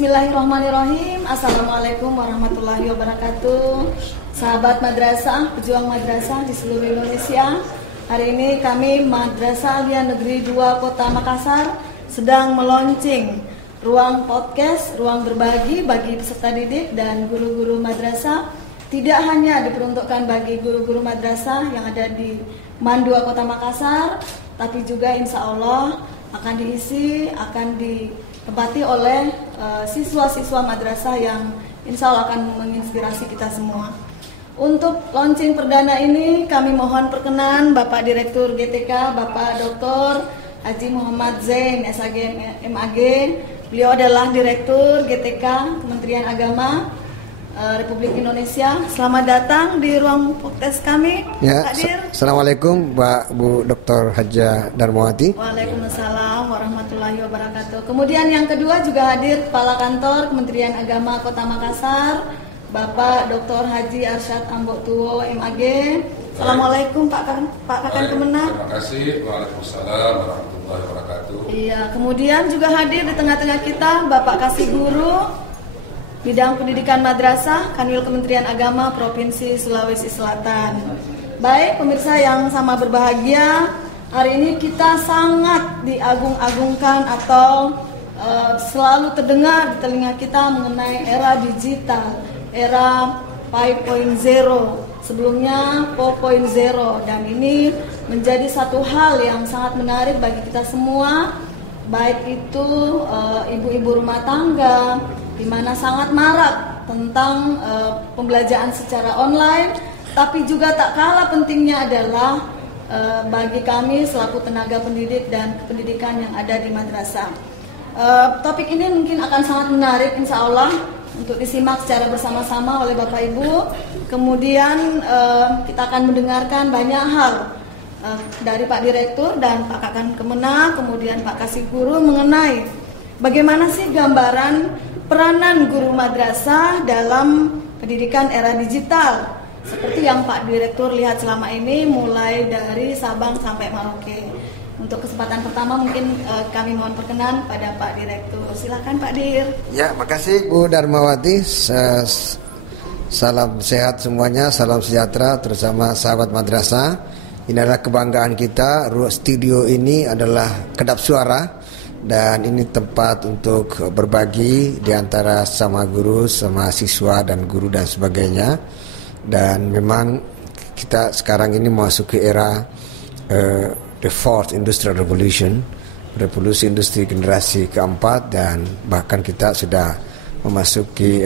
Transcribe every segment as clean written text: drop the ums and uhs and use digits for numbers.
Bismillahirrahmanirrahim. Assalamualaikum warahmatullahi wabarakatuh. Sahabat madrasah, pejuang madrasah di seluruh Indonesia. Hari ini kami Madrasah Aliyah Negeri 2 Kota Makassar sedang meluncing ruang podcast, ruang berbagi bagi peserta didik dan guru-guru madrasah. Tidak hanya diperuntukkan bagi guru-guru madrasah yang ada di MAN 2 Kota Makassar, tapi juga insya Allah akan ditempati oleh siswa-siswa madrasah yang insya Allah akan menginspirasi kita semua. Untuk launching perdana ini kami mohon perkenan Bapak Direktur GTK, Bapak Dr. Haji Muhammad Zain, SAG MAG. Beliau adalah Direktur GTK Kementerian Agama Republik Indonesia. Selamat datang di ruang podcast kami. Ya, hadir. Assalamualaikum Bu Dr. Haja Darmawati. Waalaikumsalam warahmatullahi wabarakatuh. Kemudian yang kedua juga hadir Kepala Kantor Kementerian Agama Kota Makassar, Bapak Dr. Haji Arsyad Amboktuwo MAG. Assalamualaikum Pak Kakan Kemenag. Terima kasih. Waalaikumsalam warahmatullahi wabarakatuh. Iya, kemudian juga hadir di tengah-tengah kita Bapak Kasih Guru Bidang Pendidikan Madrasah Kanwil Kementerian Agama Provinsi Sulawesi Selatan. Baik pemirsa yang sama berbahagia, hari ini kita sangat diagung-agungkan atau selalu terdengar di telinga kita mengenai era digital, era 5.0, sebelumnya 4.0, dan ini menjadi satu hal yang sangat menarik bagi kita semua, baik itu ibu-ibu rumah tangga, di mana sangat marak tentang pembelajaran secara online, tapi juga tak kalah pentingnya adalah bagi kami selaku tenaga pendidik dan pendidikan yang ada di madrasah. Topik ini mungkin akan sangat menarik insya Allah untuk disimak secara bersama-sama oleh Bapak Ibu. Kemudian kita akan mendengarkan banyak hal dari Pak Direktur dan Pak Kakan Kemenag, kemudian Pak Kasih Guru mengenai bagaimana sih gambaran peranan guru madrasah dalam pendidikan era digital, seperti yang Pak Direktur lihat selama ini mulai dari Sabang sampai Merauke. Untuk kesempatan pertama mungkin kami mohon perkenan pada Pak Direktur. Silakan Pak Dir. Ya, makasih Bu Darmawati. Salam sehat semuanya, salam sejahtera terutama sahabat madrasah. Ini adalah kebanggaan kita. Ruang studio ini adalah kedap suara. Dan ini tempat untuk berbagi di antara sama guru, sama siswa dan guru dan sebagainya. Dan memang kita sekarang ini memasuki era the fourth industrial revolution, revolusi industri generasi keempat, dan bahkan kita sudah memasuki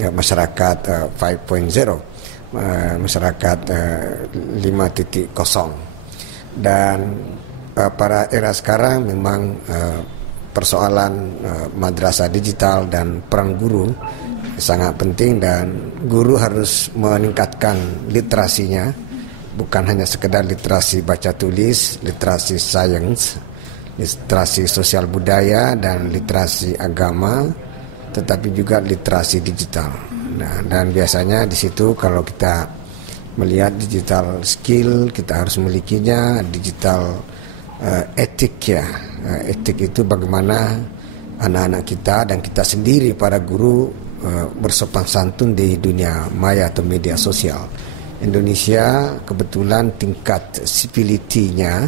masyarakat 5.0, masyarakat 5.0. Dan pada era sekarang memang persoalan madrasah digital dan peran guru sangat penting, dan guru harus meningkatkan literasinya, bukan hanya sekedar literasi baca tulis, literasi sains, literasi sosial budaya dan literasi agama, tetapi juga literasi digital. Nah, dan biasanya di situ kalau kita melihat digital skill kita harus memilikinya, digital etik ya. Etik itu bagaimana anak-anak kita dan kita sendiri para guru bersopan santun di dunia maya atau media sosial. Indonesia kebetulan tingkat civility-nya,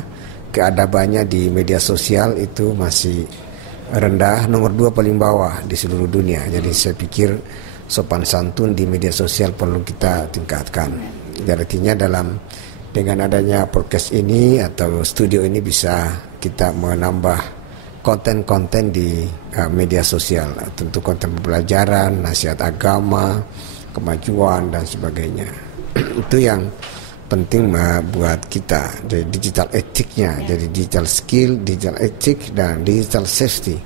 keadabannya di media sosial itu masih rendah, nomor 2 paling bawah di seluruh dunia. Jadi saya pikir sopan santun di media sosial perlu kita tingkatkan. Jadi artinya dengan adanya podcast ini atau studio ini bisa kita menambah konten-konten di media sosial, tentu konten pembelajaran, nasihat agama, kemajuan dan sebagainya. Itu yang penting buat kita. Jadi digital etiknya, jadi digital skill, digital etik dan digital safety.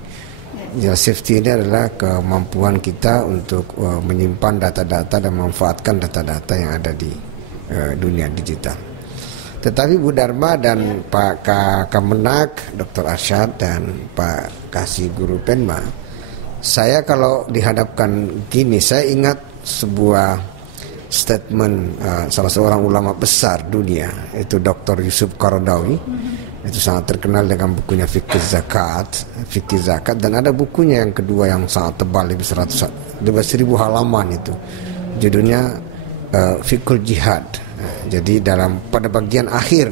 Digital safety ini adalah kemampuan kita untuk menyimpan data-data dan memanfaatkan data-data yang ada di dunia digital. Tetapi Bu Darma dan Pak Kemenag, Dr. Arsyad dan Pak Kasih Guru Penma, saya kalau dihadapkan gini, saya ingat sebuah statement salah seorang ulama besar dunia, itu Dr. Yusuf Qaradawi. itu sangat terkenal dengan bukunya Fikih Zakat, dan ada bukunya yang kedua yang sangat tebal, lebih 1.000 halaman, itu judulnya Fikul Jihad. Jadi pada bagian akhir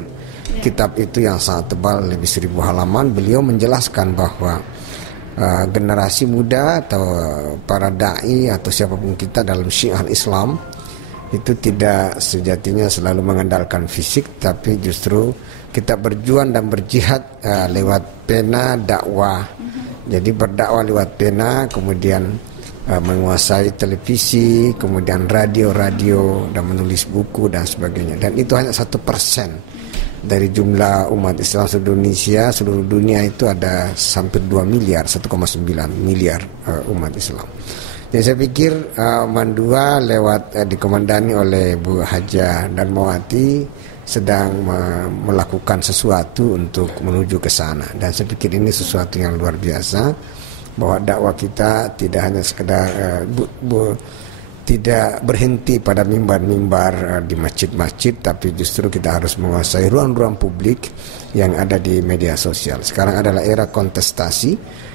kitab itu yang sangat tebal, lebih 1.000 halaman, beliau menjelaskan bahwa generasi muda atau para dai atau siapapun kita dalam syiar Islam itu tidak sejatinya selalu mengandalkan fisik, tapi justru kita berjuang dan berjihad lewat pena dakwah. Jadi berdakwah lewat pena, kemudian menguasai televisi, kemudian radio dan menulis buku dan sebagainya. Dan itu hanya 1% dari jumlah umat Islam seluruh Indonesia. Seluruh dunia itu ada hampir 2 miliar, 1,9 miliar umat Islam. Jadi saya pikir Mandua dikomandani oleh Bu Haja Darmawati sedang melakukan sesuatu untuk menuju ke sana, dan saya pikir ini sesuatu yang luar biasa, bahwa dakwah kita tidak hanya sekedar tidak berhenti pada mimbar-mimbar di masjid-masjid, tapi justru kita harus menguasai ruang-ruang publik yang ada di media sosial. Sekarang adalah era kontestasi,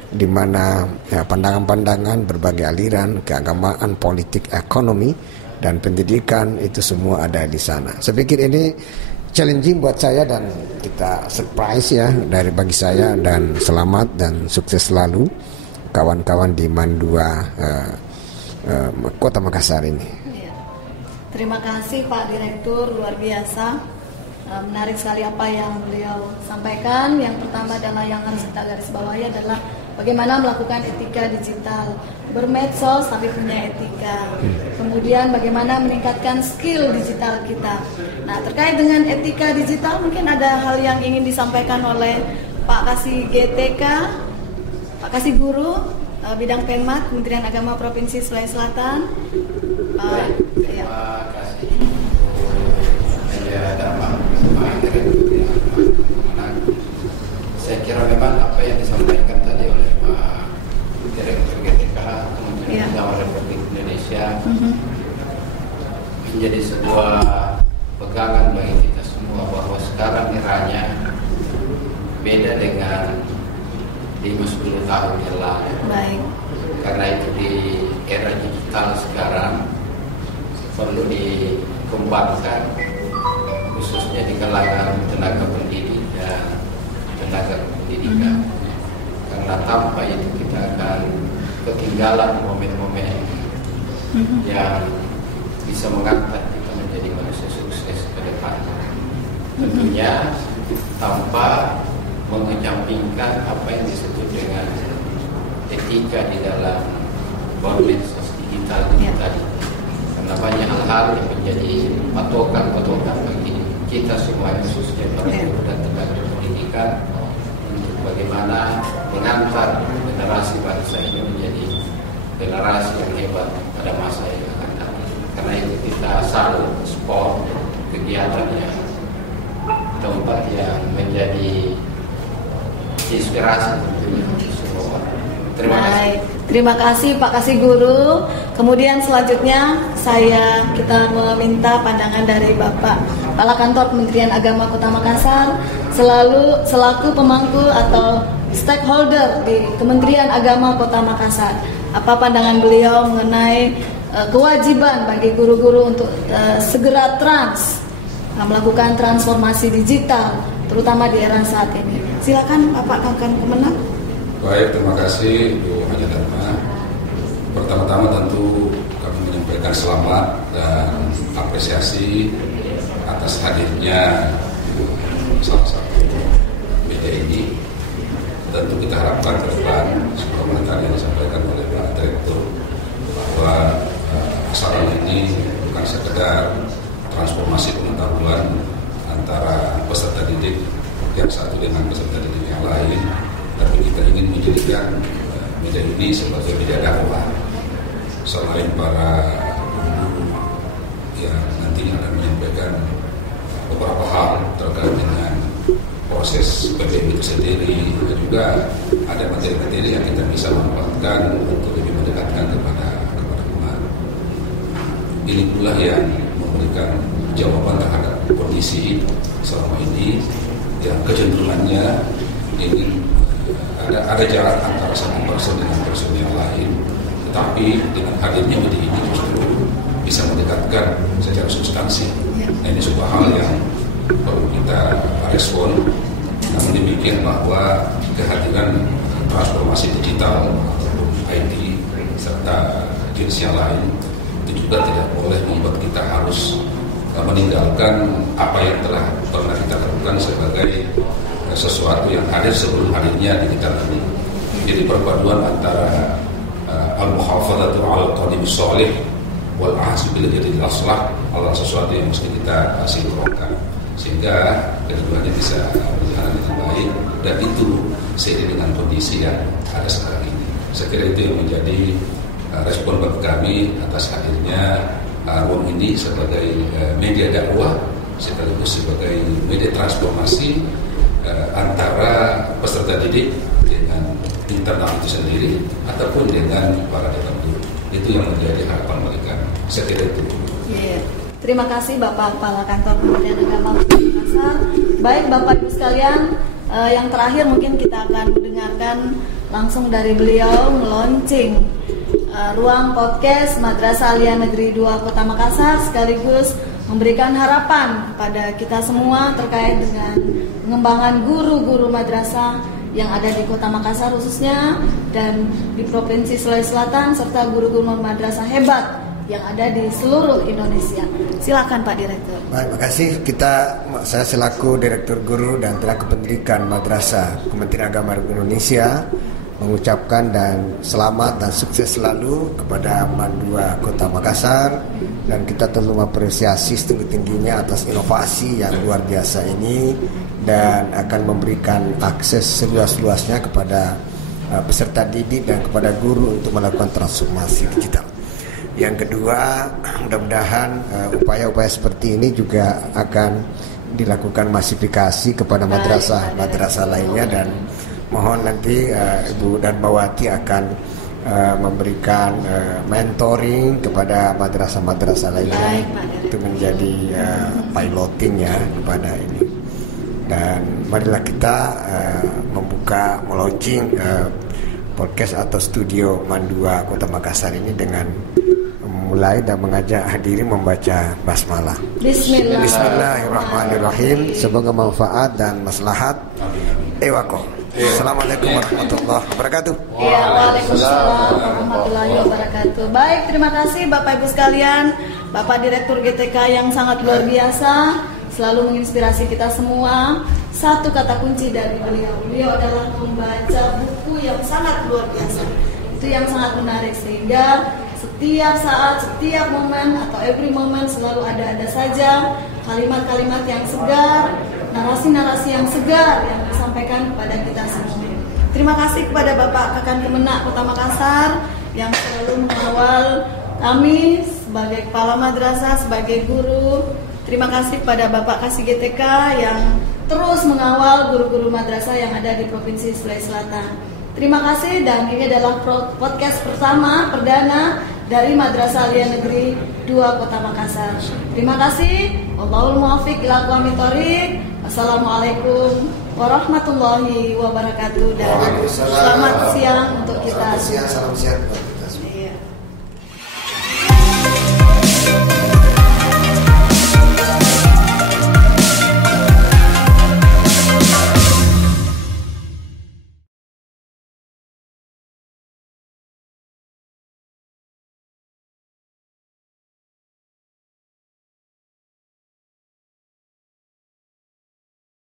di mana pandangan-pandangan berbagai aliran, keagamaan, politik, ekonomi, dan pendidikan itu semua ada di sana. Saya pikir ini challenging buat saya, dan kita surprise ya bagi saya, dan selamat dan sukses selalu kawan-kawan di Mandua Kota Makassar ini. Ya. Terima kasih Pak Direktur, luar biasa. Menarik sekali apa yang beliau sampaikan. Yang pertama adalah yang harus kita garis bawahi adalah bagaimana melakukan etika digital, bermedsos tapi punya etika. Kemudian bagaimana meningkatkan skill digital kita. Nah, terkait dengan etika digital mungkin ada hal yang ingin disampaikan oleh Pak Kasih GTK, Pak Kasih Guru, bidang Penmat, Kementerian Agama Provinsi Sulawesi Selatan. Terima kasih. Saya kira memang apa yang disampaikan tadi oleh Pak Direktur GTK Kementerian Agama Republik Indonesia menjadi sebuah pegangan bagi kita semua, bahwa sekarang eranya beda dengan 5-10 tahun yang lalu. Baik. Karena itu di era digital sekarang perlu dikembangkan, khususnya di kalangan tenaga pendidik dan tenaga pendidikan. Karena tanpa itu kita akan ketinggalan momen-momen yang bisa mengangkat kita menjadi manusia sukses ke depan. Tentunya tanpa mengecampingkan apa yang disebut dengan etika di dalam bermedsos digital tadi. Karena banyak hal-hal yang menjadi patokan bagi kita semua, khususnya para guru dan tenaga pendidikan, untuk bagaimana mengantar generasi bangsa ini menjadi generasi yang hebat pada masa yang akan datang. Karena itu kita selalu sport kegiatan yang tempat yang menjadi inspirasi tentunya untuk semua orang. Terima kasih. Terima kasih Pak Kasih Guru. Kemudian selanjutnya kita meminta pandangan dari Bapak Kepala Kantor Kementerian Agama Kota Makassar, selaku pemangku atau stakeholder di Kementerian Agama Kota Makassar. Apa pandangan beliau mengenai kewajiban bagi guru-guru untuk segera melakukan transformasi digital, terutama di era saat ini. Silakan Bapak Kakang Kemenang. Baik, terima kasih Bu Haja Darma. Pertama-tama tentu kami menyampaikan selamat dan apresiasi atas hadirnya salah satu media ini. Tentu kita harapkan ke depan, sebagaimana tadi yang disampaikan oleh Pak Direktur, bahwa asaran ini bukan sekedar transformasi pengetahuan antara peserta didik yang satu dengan peserta didik yang lain, tapi kita ingin menjadikan media ini sebagai media dakwah. Selain para guru yang nantinya akan menyampaikan beberapa hal terkait dengan proses PBM itu sendiri, juga ada materi-materi yang kita bisa manfaatkan untuk lebih mendekatkan kepada umat. Ini pula yang memberikan jawaban terhadap kondisi selama ini, yang kecenderungannya ingin ada jarak antara satu person dengan person yang lain, tetapi dengan hadirnya media ini justru bisa mendekatkan secara substansi. Nah, ini sebuah hal yang perlu kita respon. Namun demikian bahwa kehadiran transformasi digital ataupun IT serta jenis yang lain itu juga tidak boleh membuat kita harus meninggalkan apa yang telah pernah kita lakukan sebagai sesuatu yang hadir sebelum hadirnya digital ini. Jadi perpaduan antara al-muhafadzatu 'alal qadim shalih wal ahsu bil jadidil aslah adalah sesuatu yang mesti kita sinkronkan sehingga keduanya bisa berjalan dengan baik, dan itu seiring dengan kondisi yang ada sekarang ini. Saya kira itu yang menjadi respon bagi kami atas hadirnya ruang ini sebagai media dakwah sekaligus sebagai media transformasi antara peserta didik dengan internal itu sendiri ataupun dengan para dewan. Itu yang menjadi harapan mereka. Saya kira itu. Yeah. Terima kasih Bapak Kepala Kantor Kementerian Agama Makassar. Baik Bapak Ibu sekalian, yang terakhir mungkin kita akan mendengarkan langsung dari beliau meluncing ruang podcast Madrasah Aliyah Negeri 2 Kota Makassar, sekaligus memberikan harapan kepada kita semua terkait dengan pengembangan guru-guru madrasah yang ada di Kota Makassar khususnya dan di Provinsi Sulawesi Selatan, serta guru-guru madrasah hebat yang ada di seluruh Indonesia. Silakan Pak Direktur. Baik, makasih. Saya selaku Direktur Guru dan Tenaga Pendidikan Madrasah Kementerian Agama Republik Indonesia mengucapkan dan selamat dan sukses selalu kepada Mandua Kota Makassar, dan kita tentu mengapresiasi setinggi-tingginya atas inovasi yang luar biasa ini dan akan memberikan akses seluas-luasnya kepada peserta didik dan kepada guru untuk melakukan transformasi digital. Yang kedua, mudah-mudahan upaya-upaya seperti ini juga akan dilakukan masifikasi kepada madrasah lainnya, dan mohon nanti Ibu dan Bawati akan memberikan mentoring kepada madrasah-madrasah lainnya. Itu menjadi piloting ya kepada ini. Dan marilah kita melaunching podcast atau studio Mandua Kota Makassar ini dengan mulai dan mengajak hadirin membaca basmalah. Bismillahirrahmanirrahim. Semoga manfaat dan maslahat. Assalamualaikum warahmatullahi wabarakatuh. Waalaikumsalam warahmatullahi wabarakatuh. Baik, terima kasih Bapak Ibu sekalian, Bapak Direktur GTK yang sangat luar biasa, selalu menginspirasi kita semua. Satu kata kunci dari beliau adalah membaca buku yang sangat luar biasa. Itu yang sangat menarik, sehingga setiap saat, setiap momen atau every moment selalu ada saja kalimat-kalimat yang segar, narasi-narasi yang segar yang disampaikan kepada kita semua. Terima kasih kepada Bapak Kakan Kemenak Kota Makassar yang selalu mengawal kami sebagai kepala madrasah, sebagai guru. Terima kasih kepada Bapak Kasih GTK yang terus mengawal guru-guru madrasah yang ada di Provinsi Sulawesi Selatan. Terima kasih, dan ini adalah podcast pertama perdana dari Madrasah Aliyah Negeri 2 Kota Makassar. Terima kasih. Wallahul muwaffiq ila aqwamit thoriq. Wassalamualaikum warahmatullahi wabarakatuh, dan selamat siang untuk kita. Selamat siang, salam sehat.